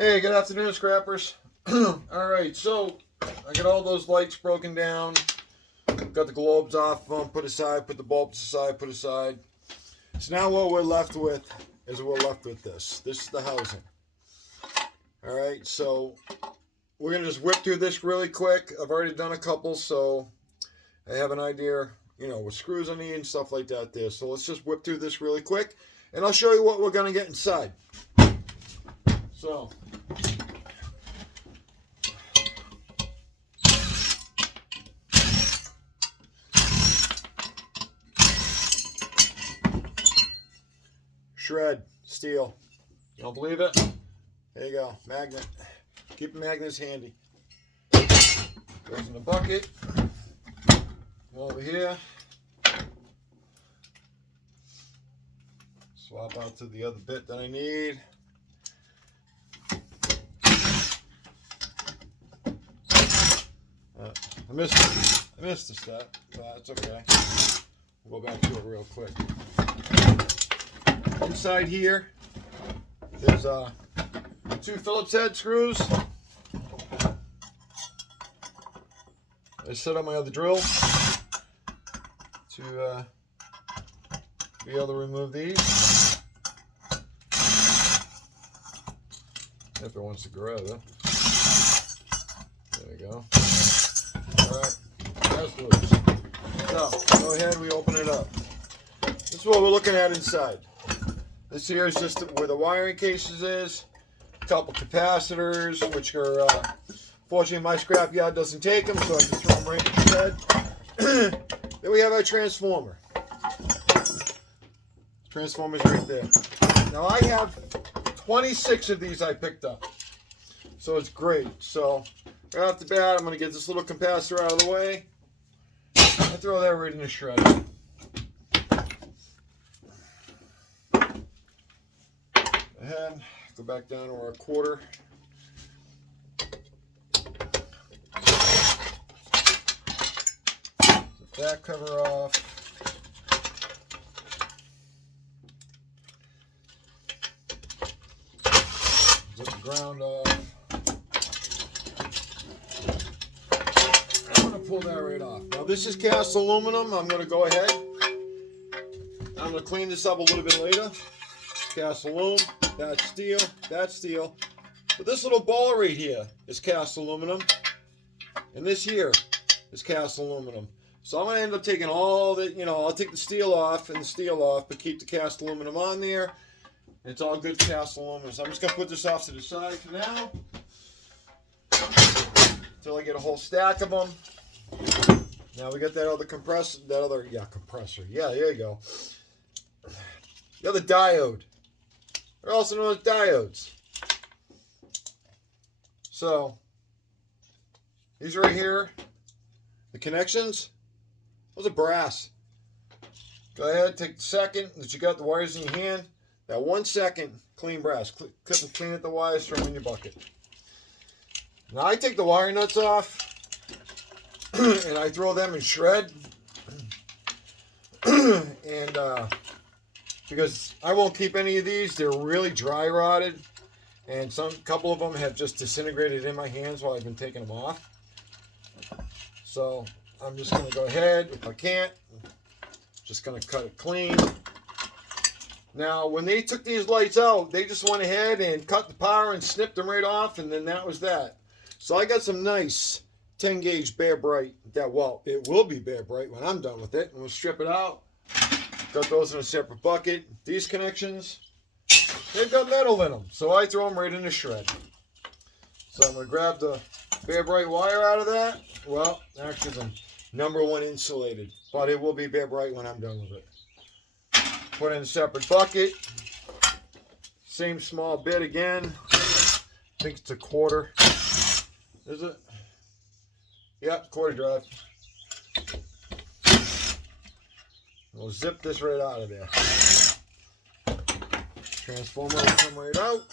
Hey, good afternoon, scrappers. Alright, so I got all those lights broken down. Got the globes off them, put aside, put the bulbs aside, put aside. So now what we're left with is this. This is the housing. Alright, so we're going to just whip through this really quick. I've already done a couple, so I have an idea, what screws I need and stuff like that there. So let's just whip through this really quick, and I'll show you what we're going to get inside. So, shred, steel. You don't believe it? There you go, magnet. Keep the magnets handy. Goes in the bucket. Over here. Swap out to the other bit that I need. I missed a step, but that's okay. We'll go back to it real quick. Inside here, there's two Phillips head screws. I set up my other drill to be able to remove these. If it wants to grow, though. There you go. Alright, that's loose. So, go ahead, we open it up. This is what we're looking at inside. This here is just where the wiring cases is. A couple capacitors, which are, fortunately my scrapyard doesn't take them, so I can throw them right in the shed. Then we have our transformer. Transformer's right there. Now I have 26 of these I picked up. So it's great. So right off the bat, I'm going to get this little capacitor out of the way. I throw that right in the shred. Ahead, go back down to our quarter. Zip that cover off. Zip the ground off. I'm going to pull that right off. Now this is cast aluminum. I'm going to go ahead. I'm going to clean this up a little bit later. Cast aluminum. That's steel. That's steel. But this little ball right here is cast aluminum. And this here is cast aluminum. So I'm going to end up taking all the, I'll take the steel off and the steel off, but keep the cast aluminum on there. It's all good cast aluminum. So I'm just going to put this off to the side for now. Until I get a whole stack of them. Now we got that other compressor. Compressor. Yeah, there you go. The other diode. They're also known as diodes. So, these right here, the connections, those are brass. Go ahead, take the second that you got the wires in your hand. That 1 second, clean brass. Clean at the wires, throw them in your bucket. Now I take the wire nuts off, and I throw them in shred. And, because I won't keep any of these. They're really dry rotted, and couple of them have just disintegrated in my hands while I've been taking them off. So I'm just going to go ahead, if I can't, just going to cut it clean. Now when they took these lights out, they just went ahead and cut the power and snipped them right off, and then that was that. So I got some nice 10 gauge Bear Bright. It will be Bear Bright when I'm done with it, and we'll strip it out. Got those in a separate bucket. These connections, they've got metal in them, so I throw them right in the shred. So I'm going to grab the Bear Bright wire out of that. Well, actually the number 1 insulated, but it will be Bear Bright when I'm done with it. Put in a separate bucket. Same small bit again. I think it's a quarter. Is it? Yeah, quarter drive. We'll zip this right out of there. Transformer will come right out.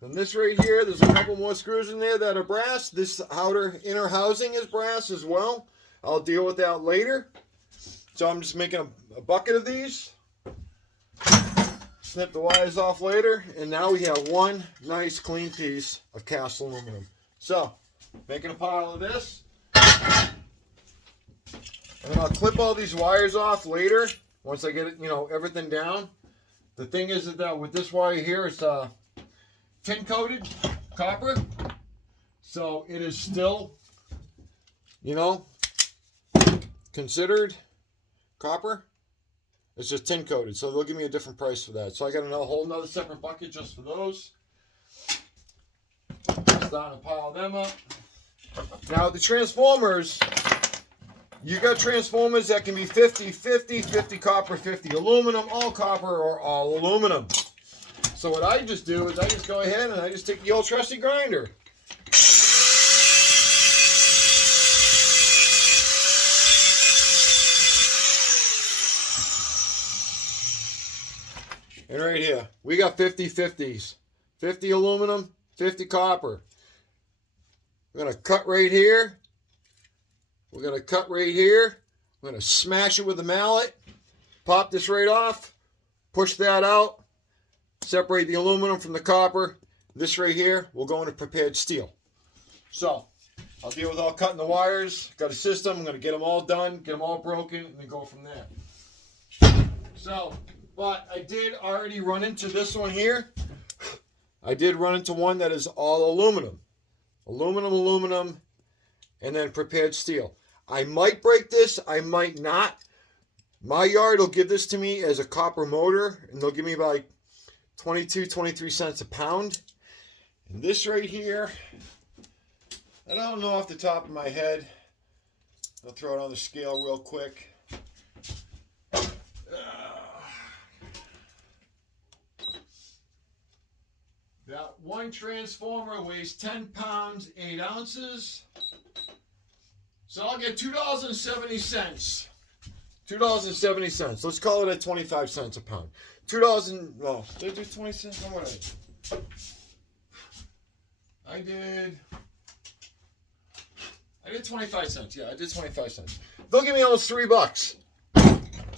And this right here, there's a couple more screws in there that are brass. This outer inner housing is brass as well. I'll deal with that later. So I'm just making a bucket of these. snip the wires off later, and now we have one nice clean piece of cast aluminum. So, making a pile of this, and then I'll clip all these wires off later once I get it, everything down. The thing is that with this wire here, it's tin coated copper, so it is still, considered copper. It's just tin coated, so they'll give me a different price for that. So I got a whole nother separate bucket just for those. Starting to pile them up. Now the transformers, you got transformers that can be 50-50, 50 copper, 50 aluminum, all copper or all aluminum. So what I just do is I just go ahead and I just take the old trusty grinder. And right here, we got 50-50s. 50 aluminum, 50 copper. We're going to cut right here. We're going to cut right here. We're going to smash it with a mallet. Pop this right off. Push that out. Separate the aluminum from the copper. This right here will go into prepared steel. So, I'll deal with all cutting the wires. Got a system. I'm going to get them all done, get them all broken, and then go from there. So, but I did already run into this one here. I did run into one that is all aluminum. Aluminum, and then prepared steel. I might break this, I might not. My yard will give this to me as a copper motor, and they'll give me about 22-23 cents a pound. And this right here, I don't know off the top of my head. I'll throw it on the scale real quick. That one transformer weighs 10 pounds, 8 ounces. So I'll get $2.70. $2.70. Let's call it at 25 cents a pound. No, did I do 20 cents? How much? I did 25 cents. Yeah, I did 25 cents. They'll give me almost $3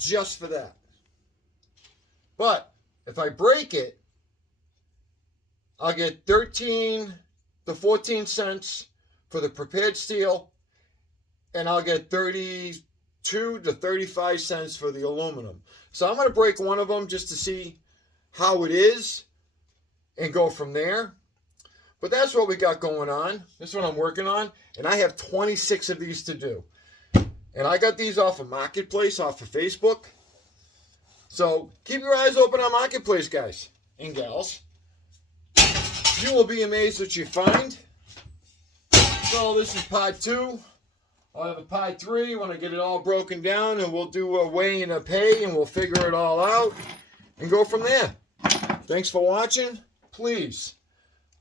just for that. But if I break it, I'll get 13 to 14 cents for the prepared steel, and I'll get 32 to 35 cents for the aluminum. So I'm going to break one of them just to see how it is and go from there. But that's what we got going on. This is what I'm working on, and I have 26 of these to do. And I got these off of Marketplace, off of Facebook. So keep your eyes open on Marketplace, guys and gals. You will be amazed what you find. So this is part 2. I'll have a part 3 when I get it all broken down, and we'll do a weigh and a pay, and we'll figure it all out and go from there. Thanks for watching. Please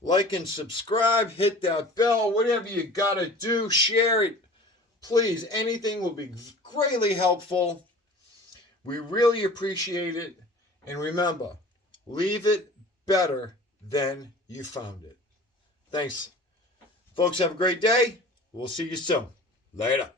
like and subscribe, hit that bell, whatever you gotta do, share it. Please, anything will be greatly helpful. We really appreciate it. And remember, leave it better than you found it. Thanks. Folks, have a great day. We'll see you soon. Later.